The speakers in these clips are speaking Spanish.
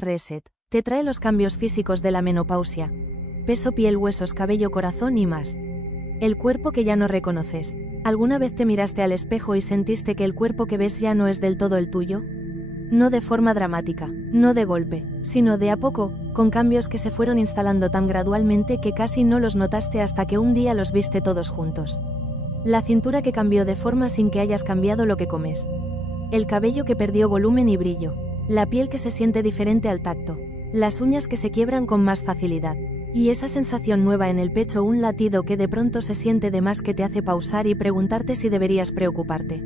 Reset te trae los cambios físicos de la menopausia: peso, piel, huesos, cabello, corazón y más. El cuerpo que ya no reconoces. ¿Alguna vez te miraste al espejo y sentiste que el cuerpo que ves ya no es del todo el tuyo? No de forma dramática, no de golpe, sino de a poco, con cambios que se fueron instalando tan gradualmente que casi no los notaste hasta que un día los viste todos juntos. La cintura que cambió de forma sin que hayas cambiado lo que comes. El cabello que perdió volumen y brillo. La piel que se siente diferente al tacto. Las uñas que se quiebran con más facilidad. Y esa sensación nueva en el pecho, un latido que de pronto se siente de más que te hace pausar y preguntarte si deberías preocuparte.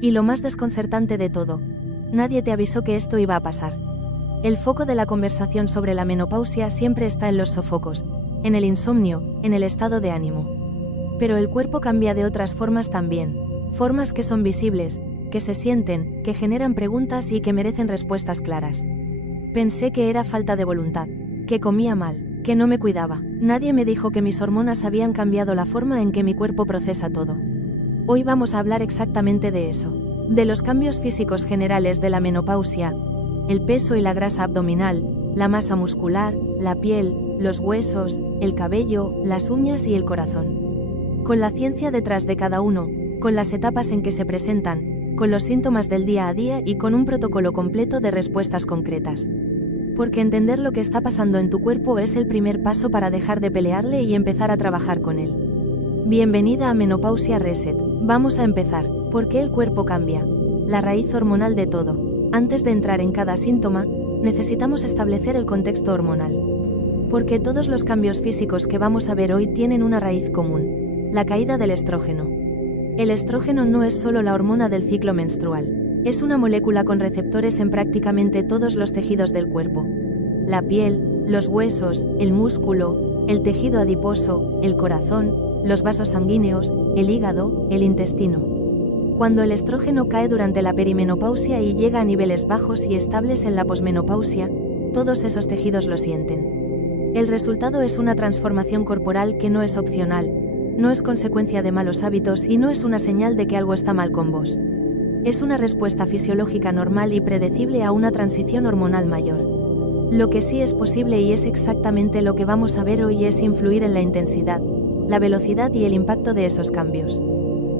Y lo más desconcertante de todo, nadie te avisó que esto iba a pasar. El foco de la conversación sobre la menopausia siempre está en los sofocos, en el insomnio, en el estado de ánimo. Pero el cuerpo cambia de otras formas también, formas que son visibles, que se sienten, que generan preguntas y que merecen respuestas claras. Pensé que era falta de voluntad, que comía mal, que no me cuidaba. Nadie me dijo que mis hormonas habían cambiado la forma en que mi cuerpo procesa todo. Hoy vamos a hablar exactamente de eso, de los cambios físicos generales de la menopausia: el peso y la grasa abdominal, la masa muscular, la piel, los huesos, el cabello, las uñas y el corazón. Con la ciencia detrás de cada uno, con las etapas en que se presentan, con los síntomas del día a día y con un protocolo completo de respuestas concretas. Porque entender lo que está pasando en tu cuerpo es el primer paso para dejar de pelearle y empezar a trabajar con él. Bienvenida a Menopausia Reset. Vamos a empezar. ¿Por qué el cuerpo cambia? La raíz hormonal de todo. Antes de entrar en cada síntoma, necesitamos establecer el contexto hormonal. Porque todos los cambios físicos que vamos a ver hoy tienen una raíz común: la caída del estrógeno. El estrógeno no es solo la hormona del ciclo menstrual. Es una molécula con receptores en prácticamente todos los tejidos del cuerpo. La piel, los huesos, el músculo, el tejido adiposo, el corazón, los vasos sanguíneos, el hígado, el intestino. Cuando el estrógeno cae durante la perimenopausia y llega a niveles bajos y estables en la posmenopausia, todos esos tejidos lo sienten. El resultado es una transformación corporal que no es opcional, no es consecuencia de malos hábitos y no es una señal de que algo está mal con vos. Es una respuesta fisiológica normal y predecible a una transición hormonal mayor. Lo que sí es posible, y es exactamente lo que vamos a ver hoy, es influir en la intensidad, la velocidad y el impacto de esos cambios.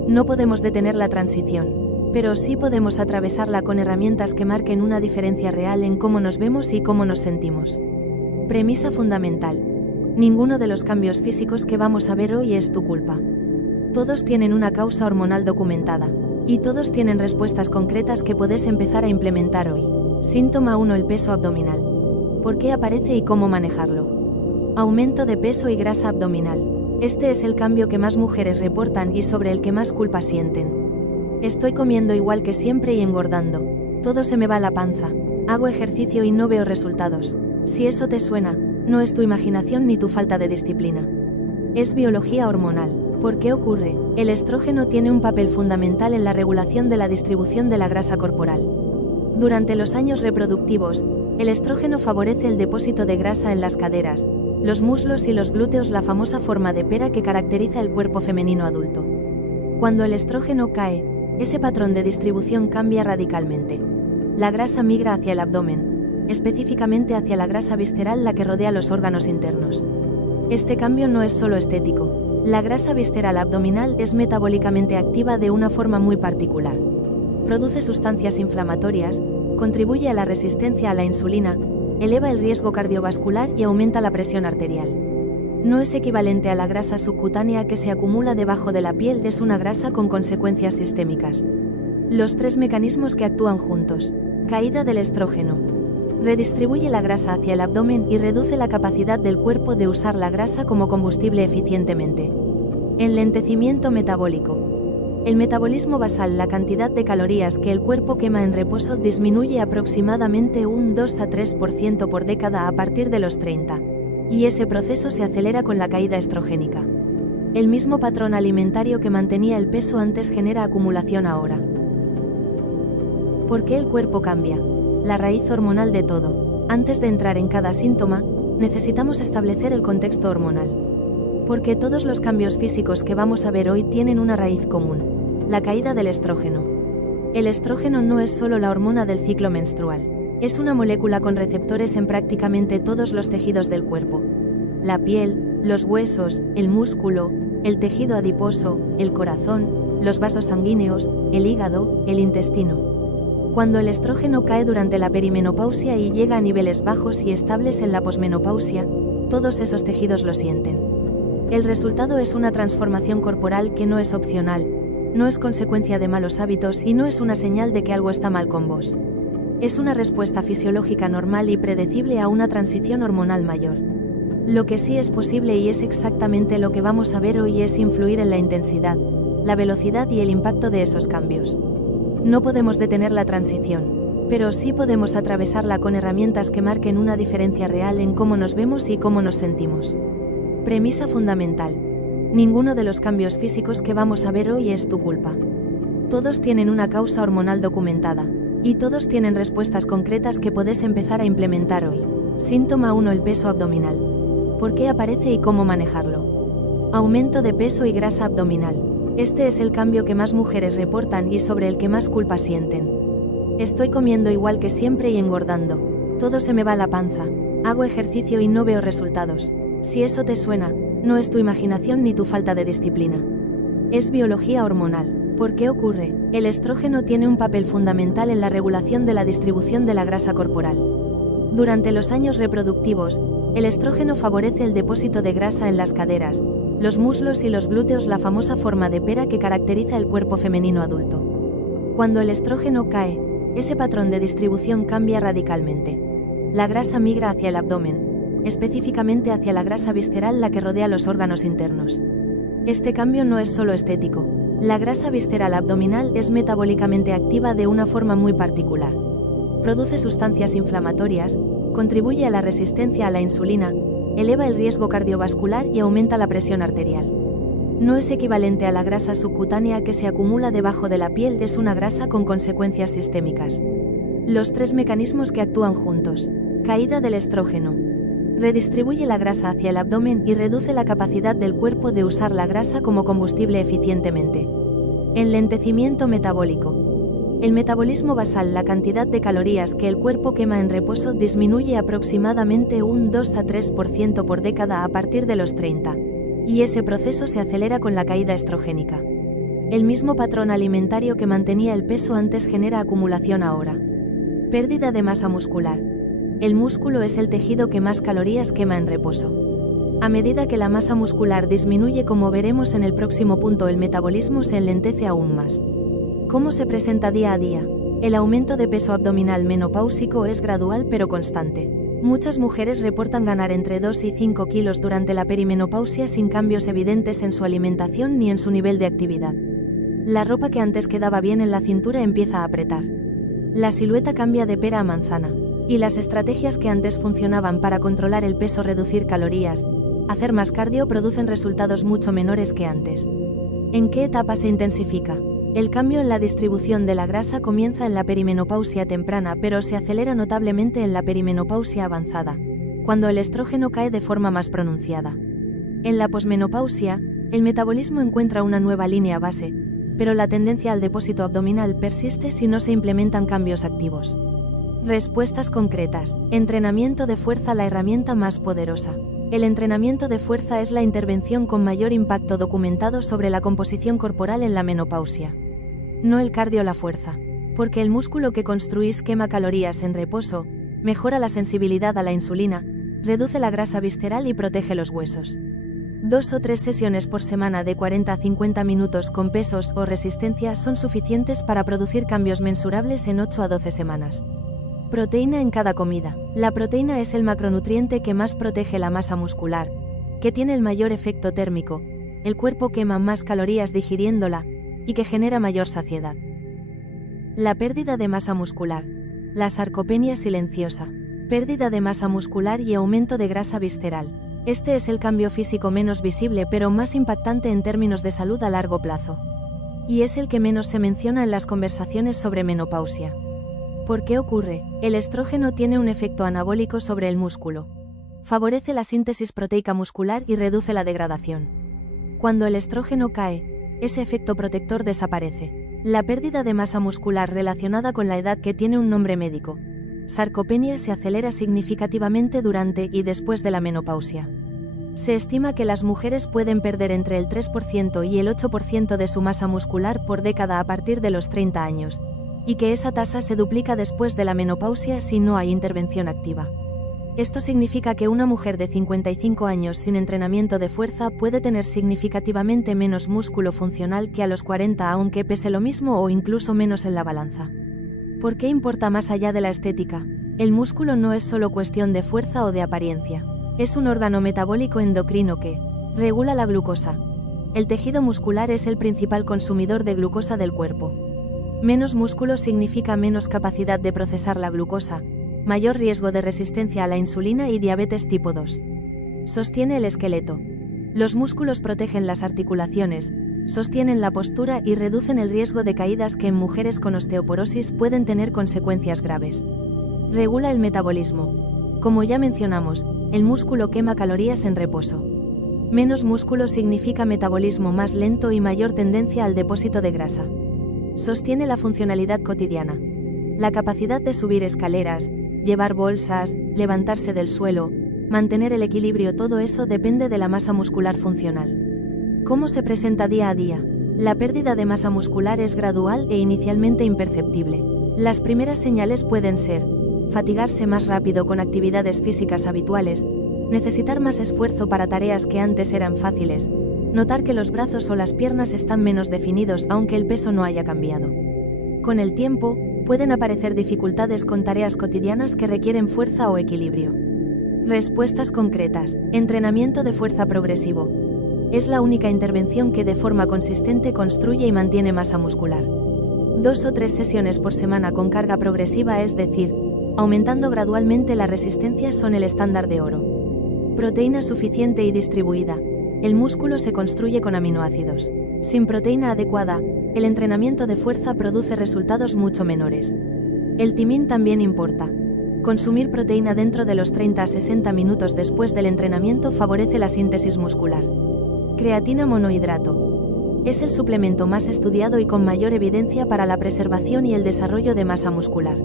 No podemos detener la transición, pero sí podemos atravesarla con herramientas que marquen una diferencia real en cómo nos vemos y cómo nos sentimos. Premisa fundamental: ninguno de los cambios físicos que vamos a ver hoy es tu culpa. Todos tienen una causa hormonal documentada. Y todos tienen respuestas concretas que podés empezar a implementar hoy. Síntoma 1: el peso abdominal. ¿Por qué aparece y cómo manejarlo? Aumento de peso y grasa abdominal. Este es el cambio que más mujeres reportan y sobre el que más culpa sienten. Estoy comiendo igual que siempre y engordando. Todo se me va a la panza. Hago ejercicio y no veo resultados. Si eso te suena, no es tu imaginación ni tu falta de disciplina. Es biología hormonal. ¿Por qué ocurre? El estrógeno tiene un papel fundamental en la regulación de la distribución de la grasa corporal. Durante los años reproductivos, el estrógeno favorece el depósito de grasa en las caderas, los muslos y los glúteos, la famosa forma de pera que caracteriza el cuerpo femenino adulto. Cuando el estrógeno cae, ese patrón de distribución cambia radicalmente. La grasa migra hacia el abdomen, específicamente hacia la grasa visceral, la que rodea los órganos internos. Este cambio no es solo estético. La grasa visceral abdominal es metabólicamente activa de una forma muy particular. Produce sustancias inflamatorias, contribuye a la resistencia a la insulina, eleva el riesgo cardiovascular y aumenta la presión arterial. No es equivalente a la grasa subcutánea que se acumula debajo de la piel, es una grasa con consecuencias sistémicas. Los tres mecanismos que actúan juntos: caída del estrógeno, redistribuye la grasa hacia el abdomen y reduce la capacidad del cuerpo de usar la grasa como combustible eficientemente. Enlentecimiento metabólico. El metabolismo basal, la cantidad de calorías que el cuerpo quema en reposo, disminuye aproximadamente un 2 a 3% por década a partir de los 30, y ese proceso se acelera con la caída estrogénica. El mismo patrón alimentario que mantenía el peso antes genera acumulación ahora. ¿Por qué el cuerpo cambia? La raíz hormonal de todo. Antes de entrar en cada síntoma, necesitamos establecer el contexto hormonal. Porque todos los cambios físicos que vamos a ver hoy tienen una raíz común: la caída del estrógeno. El estrógeno no es solo la hormona del ciclo menstrual. Es una molécula con receptores en prácticamente todos los tejidos del cuerpo. La piel, los huesos, el músculo, el tejido adiposo, el corazón, los vasos sanguíneos, el hígado, el intestino. Cuando el estrógeno cae durante la perimenopausia y llega a niveles bajos y estables en la posmenopausia, todos esos tejidos lo sienten. El resultado es una transformación corporal que no es opcional, no es consecuencia de malos hábitos y no es una señal de que algo está mal con vos. Es una respuesta fisiológica normal y predecible a una transición hormonal mayor. Lo que sí es posible y es exactamente lo que vamos a ver hoy es influir en la intensidad, la velocidad y el impacto de esos cambios. No podemos detener la transición, pero sí podemos atravesarla con herramientas que marquen una diferencia real en cómo nos vemos y cómo nos sentimos. Premisa fundamental. Ninguno de los cambios físicos que vamos a ver hoy es tu culpa. Todos tienen una causa hormonal documentada, y todos tienen respuestas concretas que podés empezar a implementar hoy. Síntoma 1: el peso abdominal. ¿Por qué aparece y cómo manejarlo? Aumento de peso y grasa abdominal. Este es el cambio que más mujeres reportan y sobre el que más culpa sienten. Estoy comiendo igual que siempre y engordando. Todo se me va a la panza. Hago ejercicio y no veo resultados. Si eso te suena, no es tu imaginación ni tu falta de disciplina. Es biología hormonal. ¿Por qué ocurre? El estrógeno tiene un papel fundamental en la regulación de la distribución de la grasa corporal. Durante los años reproductivos, el estrógeno favorece el depósito de grasa en las caderas, los muslos y los glúteos, la famosa forma de pera que caracteriza el cuerpo femenino adulto. Cuando el estrógeno cae, ese patrón de distribución cambia radicalmente. La grasa migra hacia el abdomen, específicamente hacia la grasa visceral, la que rodea los órganos internos. Este cambio no es solo estético. La grasa visceral abdominal es metabólicamente activa de una forma muy particular. Produce sustancias inflamatorias, contribuye a la resistencia a la insulina, eleva el riesgo cardiovascular y aumenta la presión arterial. No es equivalente a la grasa subcutánea que se acumula debajo de la piel, es una grasa con consecuencias sistémicas. Los 3 mecanismos que actúan juntos. Caída del estrógeno. Redistribuye la grasa hacia el abdomen y reduce la capacidad del cuerpo de usar la grasa como combustible eficientemente. Enlentecimiento metabólico. El metabolismo basal, la cantidad de calorías que el cuerpo quema en reposo, disminuye aproximadamente un 2 a 3% por década a partir de los 30, y ese proceso se acelera con la caída estrogénica. El mismo patrón alimentario que mantenía el peso antes genera acumulación ahora. Pérdida de masa muscular. El músculo es el tejido que más calorías quema en reposo. A medida que la masa muscular disminuye, como veremos en el próximo punto, el metabolismo se enlentece aún más. ¿Cómo se presenta día a día? El aumento de peso abdominal menopáusico es gradual pero constante. Muchas mujeres reportan ganar entre 2 y 5 kilos durante la perimenopausia sin cambios evidentes en su alimentación ni en su nivel de actividad. La ropa que antes quedaba bien en la cintura empieza a apretar. La silueta cambia de pera a manzana. Y las estrategias que antes funcionaban para controlar el peso, reducir calorías, hacer más cardio, producen resultados mucho menores que antes. ¿En qué etapa se intensifica? El cambio en la distribución de la grasa comienza en la perimenopausia temprana, pero se acelera notablemente en la perimenopausia avanzada, cuando el estrógeno cae de forma más pronunciada. En la posmenopausia, el metabolismo encuentra una nueva línea base, pero la tendencia al depósito abdominal persiste si no se implementan cambios activos. Respuestas concretas. Entrenamiento de fuerza, la herramienta más poderosa. El entrenamiento de fuerza es la intervención con mayor impacto documentado sobre la composición corporal en la menopausia. No el cardio, la fuerza. Porque el músculo que construís quema calorías en reposo, mejora la sensibilidad a la insulina, reduce la grasa visceral y protege los huesos. 2 o 3 sesiones por semana de 40 a 50 minutos con pesos o resistencia son suficientes para producir cambios mensurables en 8 a 12 semanas. Proteína en cada comida. La proteína es el macronutriente que más protege la masa muscular, que tiene el mayor efecto térmico, el cuerpo quema más calorías digiriéndola, y que genera mayor saciedad. La pérdida de masa muscular. La sarcopenia silenciosa. Pérdida de masa muscular y aumento de grasa visceral. Este es el cambio físico menos visible pero más impactante en términos de salud a largo plazo. Y es el que menos se menciona en las conversaciones sobre menopausia. ¿Por qué ocurre? El estrógeno tiene un efecto anabólico sobre el músculo. Favorece la síntesis proteica muscular y reduce la degradación. Cuando el estrógeno cae, ese efecto protector desaparece. La pérdida de masa muscular relacionada con la edad, que tiene un nombre médico. sarcopenia se acelera significativamente durante y después de la menopausia. Se estima que las mujeres pueden perder entre el 3% y el 8% de su masa muscular por década a partir de los 30 años, y que esa tasa se duplica después de la menopausia si no hay intervención activa. Esto significa que una mujer de 55 años sin entrenamiento de fuerza puede tener significativamente menos músculo funcional que a los 40 aunque pese lo mismo o incluso menos en la balanza. ¿Por qué importa más allá de la estética? El músculo no es solo cuestión de fuerza o de apariencia. Es un órgano metabólico endocrino que regula la glucosa. El tejido muscular es el principal consumidor de glucosa del cuerpo. Menos músculo significa menos capacidad de procesar la glucosa, mayor riesgo de resistencia a la insulina y diabetes tipo 2. Sostiene el esqueleto. Los músculos protegen las articulaciones, sostienen la postura y reducen el riesgo de caídas que en mujeres con osteoporosis pueden tener consecuencias graves. Regula el metabolismo. Como ya mencionamos, el músculo quema calorías en reposo. Menos músculo significa metabolismo más lento y mayor tendencia al depósito de grasa. Sostiene la funcionalidad cotidiana. La capacidad de subir escaleras, llevar bolsas, levantarse del suelo, mantener el equilibrio, todo eso depende de la masa muscular funcional. ¿Cómo se presenta día a día? La pérdida de masa muscular es gradual e inicialmente imperceptible. Las primeras señales pueden ser fatigarse más rápido con actividades físicas habituales, necesitar más esfuerzo para tareas que antes eran fáciles, notar que los brazos o las piernas están menos definidos aunque el peso no haya cambiado. Con el tiempo, pueden aparecer dificultades con tareas cotidianas que requieren fuerza o equilibrio. Respuestas concretas. Entrenamiento de fuerza progresivo. Es la única intervención que de forma consistente construye y mantiene masa muscular. 2 o 3 sesiones por semana con carga progresiva, es decir, aumentando gradualmente la resistencia, son el estándar de oro. Proteína suficiente y distribuida. El músculo se construye con aminoácidos. Sin proteína adecuada, el entrenamiento de fuerza produce resultados mucho menores. El timing también importa. Consumir proteína dentro de los 30 a 60 minutos después del entrenamiento favorece la síntesis muscular. Creatina monohidrato. Es el suplemento más estudiado y con mayor evidencia para la preservación y el desarrollo de masa muscular.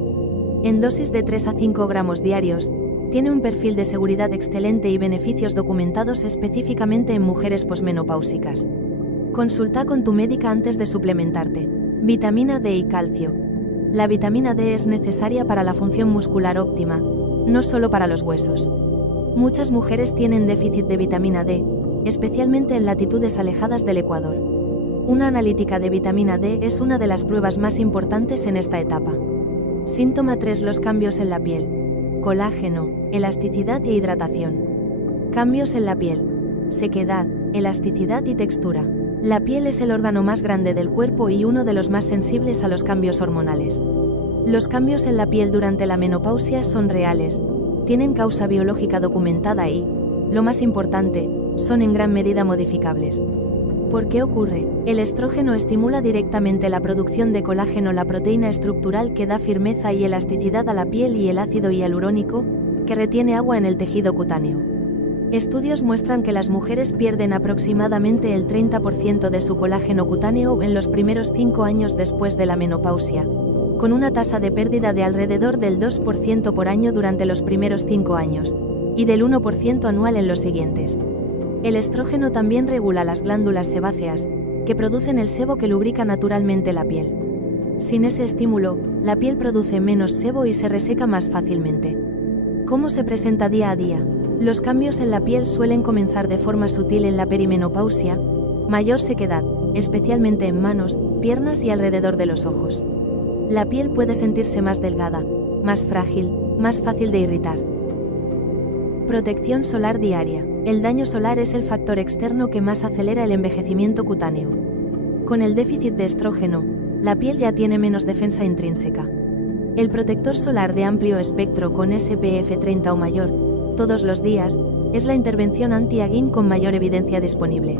En dosis de 3 a 5 gramos diarios, tiene un perfil de seguridad excelente y beneficios documentados específicamente en mujeres posmenopáusicas. Consulta con tu médica antes de suplementarte. Vitamina D y calcio. La vitamina D es necesaria para la función muscular óptima, no solo para los huesos. Muchas mujeres tienen déficit de vitamina D, especialmente en latitudes alejadas del Ecuador. Una analítica de vitamina D es una de las pruebas más importantes en esta etapa. Síntoma 3. Los cambios en la piel. Colágeno, elasticidad e hidratación. Cambios en la piel. Sequedad, elasticidad y textura. La piel es el órgano más grande del cuerpo y uno de los más sensibles a los cambios hormonales. Los cambios en la piel durante la menopausia son reales, tienen causa biológica documentada y, lo más importante, son en gran medida modificables. ¿Por qué ocurre? El estrógeno estimula directamente la producción de colágeno, la proteína estructural que da firmeza y elasticidad a la piel, y el ácido hialurónico, que retiene agua en el tejido cutáneo. Estudios muestran que las mujeres pierden aproximadamente el 30% de su colágeno cutáneo en los primeros 5 años después de la menopausia, con una tasa de pérdida de alrededor del 2% por año durante los primeros 5 años, y del 1% anual en los siguientes. El estrógeno también regula las glándulas sebáceas, que producen el sebo que lubrica naturalmente la piel. Sin ese estímulo, la piel produce menos sebo y se reseca más fácilmente. ¿Cómo se presenta día a día? Los cambios en la piel suelen comenzar de forma sutil en la perimenopausia, mayor sequedad, especialmente en manos, piernas y alrededor de los ojos. La piel puede sentirse más delgada, más frágil, más fácil de irritar. Protección solar diaria. El daño solar es el factor externo que más acelera el envejecimiento cutáneo. Con el déficit de estrógeno, la piel ya tiene menos defensa intrínseca. El protector solar de amplio espectro con SPF 30 o mayor, todos los días, es la intervención anti-aging con mayor evidencia disponible.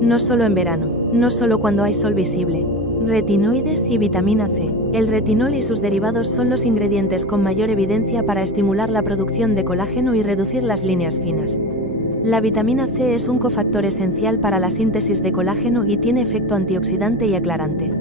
No solo en verano, no solo cuando hay sol visible. Retinoides y vitamina C. El retinol y sus derivados son los ingredientes con mayor evidencia para estimular la producción de colágeno y reducir las líneas finas. La vitamina C es un cofactor esencial para la síntesis de colágeno y tiene efecto antioxidante y aclarante.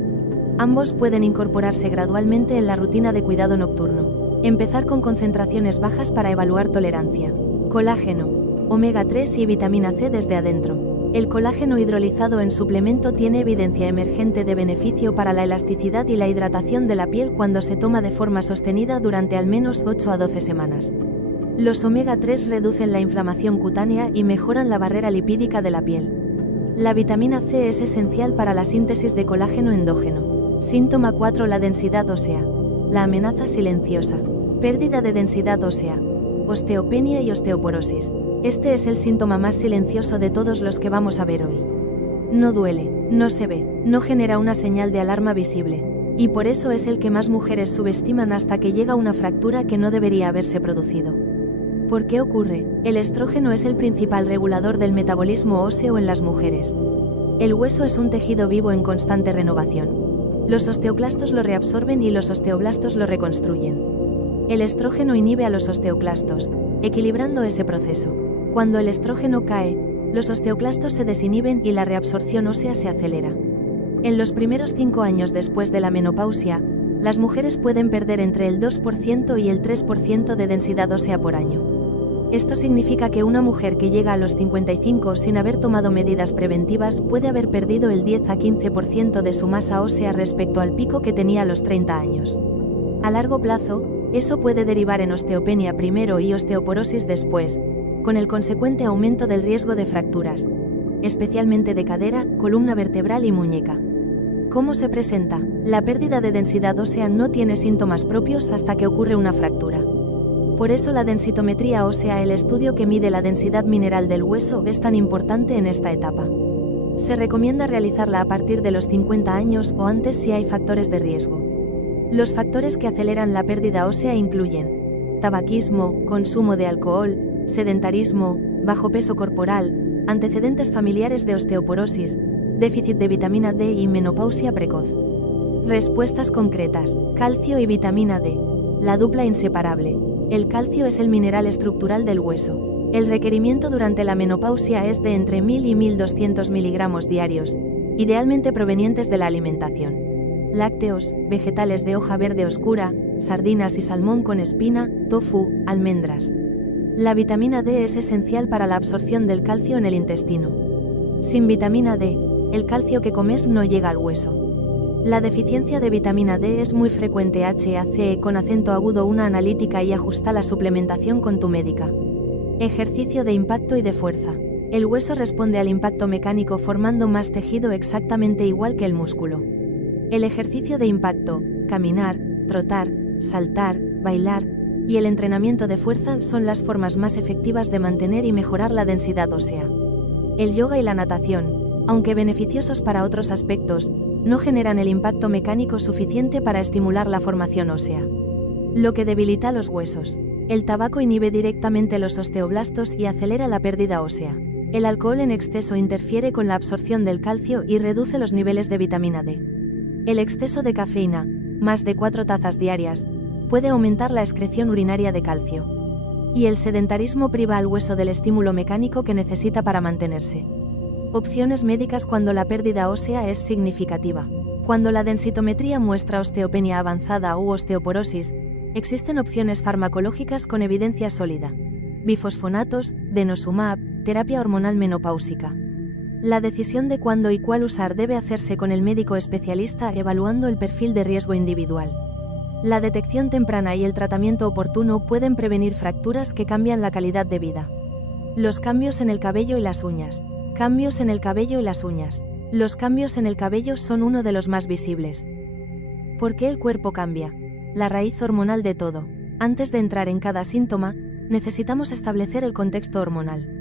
Ambos pueden incorporarse gradualmente en la rutina de cuidado nocturno. Empezar con concentraciones bajas para evaluar tolerancia. Colágeno, omega 3 y vitamina C desde adentro. El colágeno hidrolizado en suplemento tiene evidencia emergente de beneficio para la elasticidad y la hidratación de la piel cuando se toma de forma sostenida durante al menos 8 a 12 semanas. Los omega 3 reducen la inflamación cutánea y mejoran la barrera lipídica de la piel. La vitamina C es esencial para la síntesis de colágeno endógeno. Síntoma 4. La densidad ósea. La amenaza silenciosa. Pérdida de densidad ósea. Osteopenia y osteoporosis. Este es el síntoma más silencioso de todos los que vamos a ver hoy. No duele, no se ve, no genera una señal de alarma visible. Y por eso es el que más mujeres subestiman hasta que llega una fractura que no debería haberse producido. ¿Por qué ocurre? El estrógeno es el principal regulador del metabolismo óseo en las mujeres. El hueso es un tejido vivo en constante renovación. Los osteoclastos lo reabsorben y los osteoblastos lo reconstruyen. El estrógeno inhibe a los osteoclastos, equilibrando ese proceso. Cuando el estrógeno cae, los osteoclastos se desinhiben y la reabsorción ósea se acelera. En los primeros 5 años después de la menopausia, las mujeres pueden perder entre el 2% y el 3% de densidad ósea por año. Esto significa que una mujer que llega a los 55 sin haber tomado medidas preventivas puede haber perdido el 10 a 15% de su masa ósea respecto al pico que tenía a los 30 años. A largo plazo, eso puede derivar en osteopenia primero y osteoporosis después, con el consecuente aumento del riesgo de fracturas, especialmente de cadera, columna vertebral y muñeca. ¿Cómo se presenta? La pérdida de densidad ósea no tiene síntomas propios hasta que ocurre una fractura. Por eso la densitometría ósea, el estudio que mide la densidad mineral del hueso, es tan importante en esta etapa. Se recomienda realizarla a partir de los 50 años o antes si hay factores de riesgo. Los factores que aceleran la pérdida ósea incluyen tabaquismo, consumo de alcohol, sedentarismo, bajo peso corporal, antecedentes familiares de osteoporosis, déficit de vitamina D y menopausia precoz. Respuestas concretas: calcio y vitamina D. La dupla inseparable. El calcio es el mineral estructural del hueso. El requerimiento durante la menopausia es de entre 1000 y 1200 miligramos diarios, idealmente provenientes de la alimentación. Lácteos, vegetales de hoja verde oscura, sardinas y salmón con espina, tofu, almendras. La vitamina D es esencial para la absorción del calcio en el intestino. Sin vitamina D, el calcio que comes no llega al hueso. La deficiencia de vitamina D es muy frecuente. HACE con acento agudo. Una analítica y ajusta la suplementación con tu médica. Ejercicio de impacto y de fuerza. El hueso responde al impacto mecánico formando más tejido exactamente igual que el músculo. El ejercicio de impacto, caminar, trotar, saltar, bailar, y el entrenamiento de fuerza son las formas más efectivas de mantener y mejorar la densidad ósea. El yoga y la natación, aunque beneficiosos para otros aspectos, no generan el impacto mecánico suficiente para estimular la formación ósea. Lo que debilita los huesos. El tabaco inhibe directamente los osteoblastos y acelera la pérdida ósea. El alcohol en exceso interfiere con la absorción del calcio y reduce los niveles de vitamina D. El exceso de cafeína, más de 4 tazas diarias, puede aumentar la excreción urinaria de calcio. Y el sedentarismo priva al hueso del estímulo mecánico que necesita para mantenerse. Opciones médicas cuando la pérdida ósea es significativa. Cuando la densitometría muestra osteopenia avanzada u osteoporosis, existen opciones farmacológicas con evidencia sólida. Bifosfonatos, denosumab, terapia hormonal menopáusica. La decisión de cuándo y cuál usar debe hacerse con el médico especialista evaluando el perfil de riesgo individual. La detección temprana y el tratamiento oportuno pueden prevenir fracturas que cambian la calidad de vida. Los cambios en el cabello y las uñas. Cambios en el cabello y las uñas. Los cambios en el cabello son uno de los más visibles. ¿Por qué el cuerpo cambia? La raíz hormonal de todo. Antes de entrar en cada síntoma, necesitamos establecer el contexto hormonal.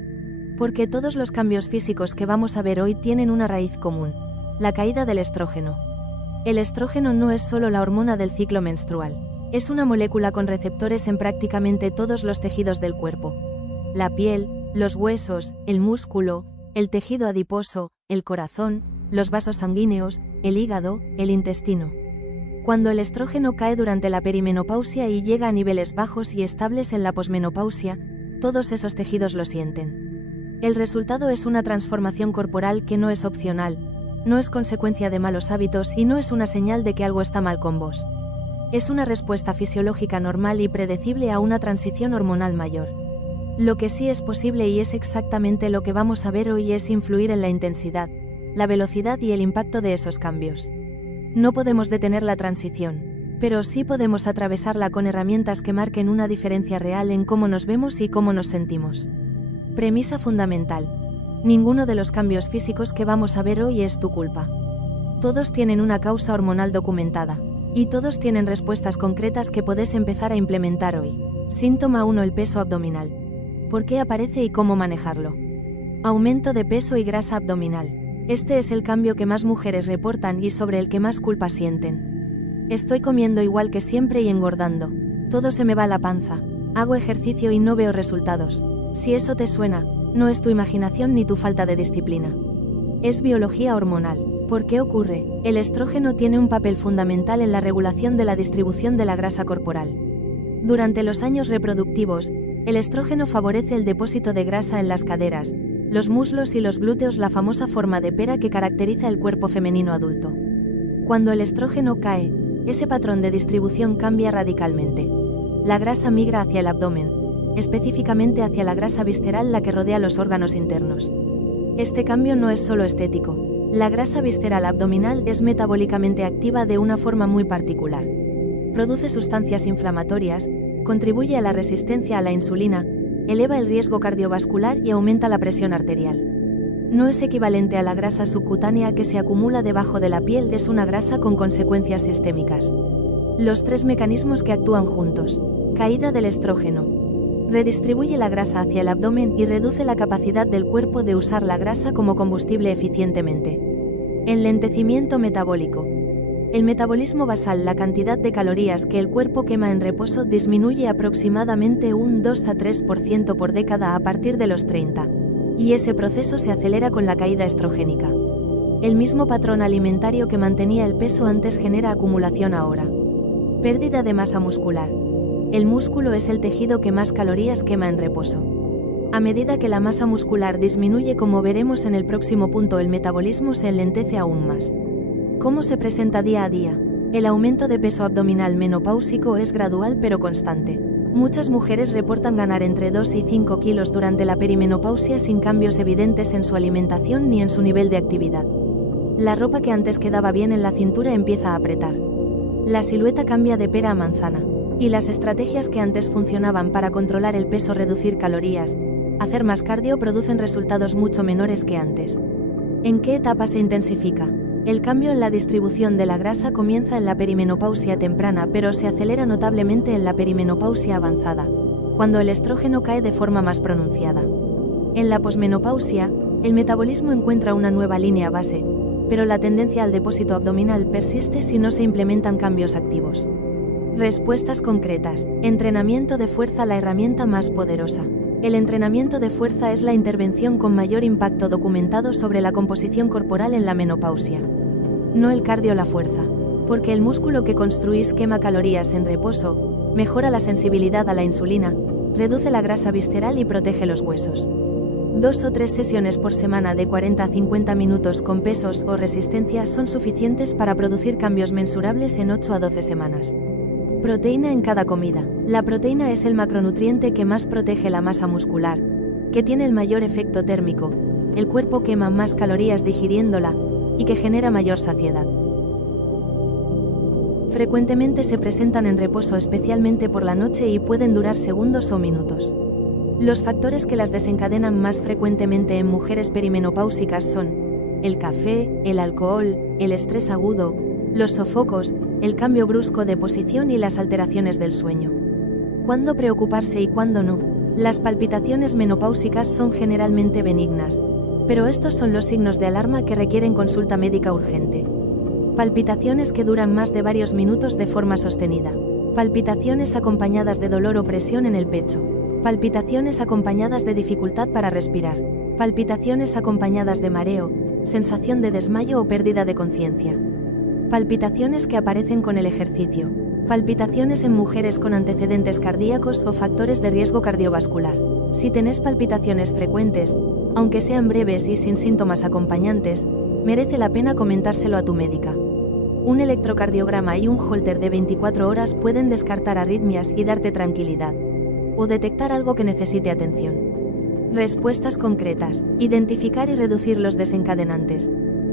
Porque todos los cambios físicos que vamos a ver hoy tienen una raíz común: la caída del estrógeno. El estrógeno no es solo la hormona del ciclo menstrual, es una molécula con receptores en prácticamente todos los tejidos del cuerpo. La piel, los huesos, el músculo, el tejido adiposo, el corazón, los vasos sanguíneos, el hígado, el intestino. Cuando el estrógeno cae durante la perimenopausia y llega a niveles bajos y estables en la posmenopausia, todos esos tejidos lo sienten. El resultado es una transformación corporal que no es opcional, no es consecuencia de malos hábitos y no es una señal de que algo está mal con vos. Es una respuesta fisiológica normal y predecible a una transición hormonal mayor. Lo que sí es posible y es exactamente lo que vamos a ver hoy es influir en la intensidad, la velocidad y el impacto de esos cambios. No podemos detener la transición, pero sí podemos atravesarla con herramientas que marquen una diferencia real en cómo nos vemos y cómo nos sentimos. Premisa fundamental. Ninguno de los cambios físicos que vamos a ver hoy es tu culpa. Todos tienen una causa hormonal documentada, y todos tienen respuestas concretas que podés empezar a implementar hoy. Síntoma 1: el peso abdominal. ¿Por qué aparece y cómo manejarlo? Aumento de peso y grasa abdominal. Este es el cambio que más mujeres reportan y sobre el que más culpa sienten. Estoy comiendo igual que siempre y engordando. Todo se me va a la panza. Hago ejercicio y no veo resultados. Si eso te suena, no es tu imaginación ni tu falta de disciplina. Es biología hormonal. ¿Por qué ocurre? El estrógeno tiene un papel fundamental en la regulación de la distribución de la grasa corporal. Durante los años reproductivos, el estrógeno favorece el depósito de grasa en las caderas, los muslos y los glúteos, la famosa forma de pera que caracteriza el cuerpo femenino adulto. Cuando el estrógeno cae, ese patrón de distribución cambia radicalmente. La grasa migra hacia el abdomen, específicamente hacia la grasa visceral, la que rodea los órganos internos. Este cambio no es solo estético. La grasa visceral abdominal es metabólicamente activa de una forma muy particular. Produce sustancias inflamatorias, contribuye a la resistencia a la insulina, eleva el riesgo cardiovascular y aumenta la presión arterial. No es equivalente a la grasa subcutánea que se acumula debajo de la piel, es una grasa con consecuencias sistémicas. Los tres mecanismos que actúan juntos. Caída del estrógeno. Redistribuye la grasa hacia el abdomen y reduce la capacidad del cuerpo de usar la grasa como combustible eficientemente. Enlentecimiento metabólico. El metabolismo basal, la cantidad de calorías que el cuerpo quema en reposo, disminuye aproximadamente un 2 a 3% por década a partir de los 30, y ese proceso se acelera con la caída estrogénica. El mismo patrón alimentario que mantenía el peso antes genera acumulación ahora. Pérdida de masa muscular. El músculo es el tejido que más calorías quema en reposo. A medida que la masa muscular disminuye, como veremos en el próximo punto, el metabolismo se enlentece aún más. ¿Cómo se presenta día a día? El aumento de peso abdominal menopáusico es gradual pero constante. Muchas mujeres reportan ganar entre 2 y 5 kilos durante la perimenopausia sin cambios evidentes en su alimentación ni en su nivel de actividad. La ropa que antes quedaba bien en la cintura empieza a apretar. La silueta cambia de pera a manzana. Y las estrategias que antes funcionaban para controlar el peso, reducir calorías, hacer más cardio, producen resultados mucho menores que antes. ¿En qué etapa se intensifica? El cambio en la distribución de la grasa comienza en la perimenopausia temprana, pero se acelera notablemente en la perimenopausia avanzada, cuando el estrógeno cae de forma más pronunciada. En la posmenopausia, el metabolismo encuentra una nueva línea base, pero la tendencia al depósito abdominal persiste si no se implementan cambios activos. Respuestas concretas. Entrenamiento de fuerza, la herramienta más poderosa. El entrenamiento de fuerza es la intervención con mayor impacto documentado sobre la composición corporal en la menopausia. No el cardio, la fuerza. Porque el músculo que construís quema calorías en reposo, mejora la sensibilidad a la insulina, reduce la grasa visceral y protege los huesos. 2 o 3 sesiones por semana de 40 a 50 minutos con pesos o resistencia son suficientes para producir cambios mensurables en 8 a 12 semanas. Proteína en cada comida. La proteína es el macronutriente que más protege la masa muscular, que tiene el mayor efecto térmico, el cuerpo quema más calorías digiriéndola, y que genera mayor saciedad. Frecuentemente se presentan en reposo, especialmente por la noche, y pueden durar segundos o minutos. Los factores que las desencadenan más frecuentemente en mujeres perimenopáusicas son el café, el alcohol, el estrés agudo, los sofocos, el cambio brusco de posición y las alteraciones del sueño. ¿Cuándo preocuparse y cuándo no? Las palpitaciones menopáusicas son generalmente benignas, pero estos son los signos de alarma que requieren consulta médica urgente. Palpitaciones que duran más de varios minutos de forma sostenida. Palpitaciones acompañadas de dolor o presión en el pecho. Palpitaciones acompañadas de dificultad para respirar. Palpitaciones acompañadas de mareo, sensación de desmayo o pérdida de conciencia. Palpitaciones que aparecen con el ejercicio. Palpitaciones en mujeres con antecedentes cardíacos o factores de riesgo cardiovascular. Si tenés palpitaciones frecuentes, aunque sean breves y sin síntomas acompañantes, merece la pena comentárselo a tu médica. Un electrocardiograma y un Holter de 24 horas pueden descartar arritmias y darte tranquilidad. O detectar algo que necesite atención. Respuestas concretas. Identificar y reducir los desencadenantes.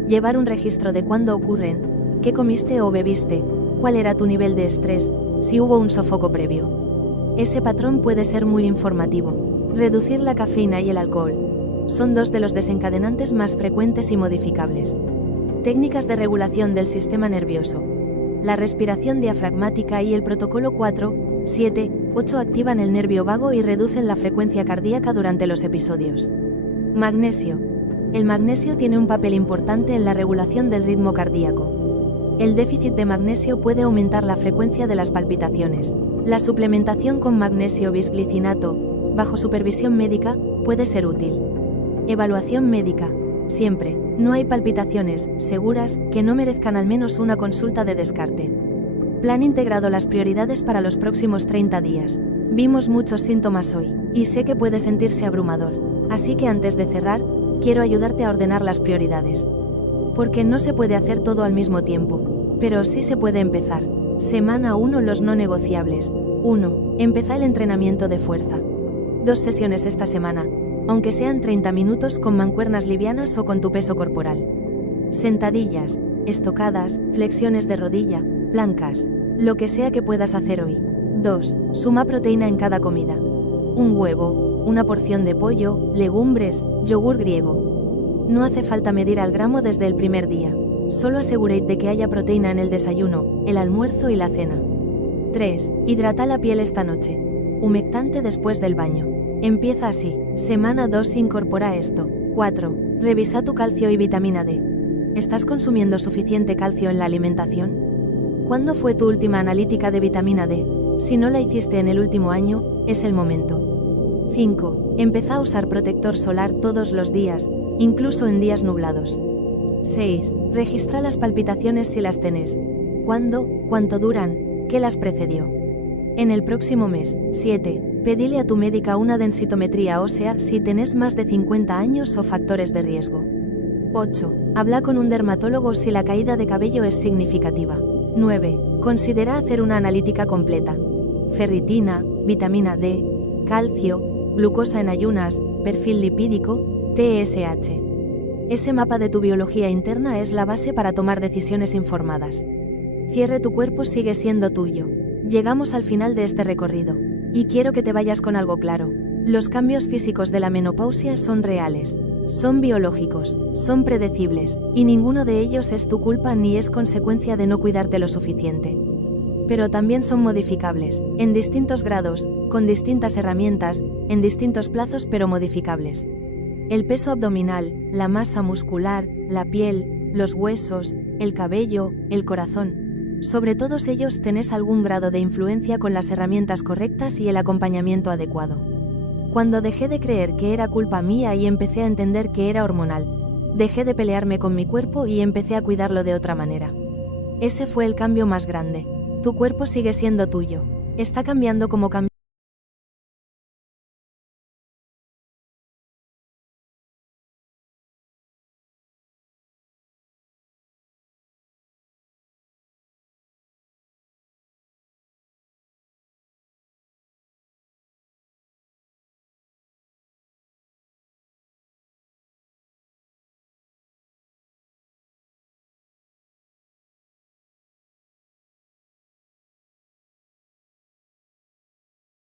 Llevar un registro de cuándo ocurren, qué comiste o bebiste, cuál era tu nivel de estrés, si hubo un sofoco previo. Ese patrón puede ser muy informativo. Reducir la cafeína y el alcohol. Son dos de los desencadenantes más frecuentes y modificables. Técnicas de regulación del sistema nervioso. La respiración diafragmática y el protocolo 4, 7, 8 activan el nervio vago y reducen la frecuencia cardíaca durante los episodios. Magnesio. El magnesio tiene un papel importante en la regulación del ritmo cardíaco. El déficit de magnesio puede aumentar la frecuencia de las palpitaciones. La suplementación con magnesio bisglicinato, bajo supervisión médica, puede ser útil. Evaluación médica. Siempre, no hay palpitaciones seguras que no merezcan al menos una consulta de descarte. Plan integrado. Las prioridades para los próximos 30 días. Vimos muchos síntomas hoy, y sé que puede sentirse abrumador, así que antes de cerrar, quiero ayudarte a ordenar las prioridades. Porque no se puede hacer todo al mismo tiempo, pero sí se puede empezar. Semana 1. Los no negociables. 1. Empezá el entrenamiento de fuerza. 2 sesiones esta semana, aunque sean 30 minutos con mancuernas livianas o con tu peso corporal. Sentadillas, estocadas, flexiones de rodilla, plancas, lo que sea que puedas hacer hoy. 2. Suma proteína en cada comida. Un huevo, una porción de pollo, legumbres, yogur griego. No hace falta medir al gramo desde el primer día. Solo aseguréis de que haya proteína en el desayuno, el almuerzo y la cena. 3. Hidrata la piel esta noche. Humectante después del baño. Empieza así. Semana 2. Incorpora esto. 4. Revisa tu calcio y vitamina D. ¿Estás consumiendo suficiente calcio en la alimentación? ¿Cuándo fue tu última analítica de vitamina D? Si no la hiciste en el último año, es el momento. 5. Empezá a usar protector solar todos los días, incluso en días nublados. 6. Registra las palpitaciones si las tenés. ¿Cuándo? ¿Cuánto duran? ¿Qué las precedió? En el próximo mes. 7. Pedile a tu médica una densitometría ósea si tenés más de 50 años o factores de riesgo. 8. Habla con un dermatólogo si la caída de cabello es significativa. 9. Considera hacer una analítica completa. Ferritina, vitamina D, calcio, glucosa en ayunas, perfil lipídico, TSH. Ese mapa de tu biología interna es la base para tomar decisiones informadas. Cierre tu cuerpo sigue siendo tuyo. Llegamos al final de este recorrido. Y quiero que te vayas con algo claro. Los cambios físicos de la menopausia son reales. Son biológicos, son predecibles, y ninguno de ellos es tu culpa ni es consecuencia de no cuidarte lo suficiente. Pero también son modificables, en distintos grados, con distintas herramientas, en distintos plazos pero modificables. El peso abdominal, la masa muscular, la piel, los huesos, el cabello, el corazón. Sobre todos ellos tenés algún grado de influencia con las herramientas correctas y el acompañamiento adecuado. Cuando dejé de creer que era culpa mía y empecé a entender que era hormonal, dejé de pelearme con mi cuerpo y empecé a cuidarlo de otra manera. Ese fue el cambio más grande. Tu cuerpo sigue siendo tuyo. Está cambiando como cambió.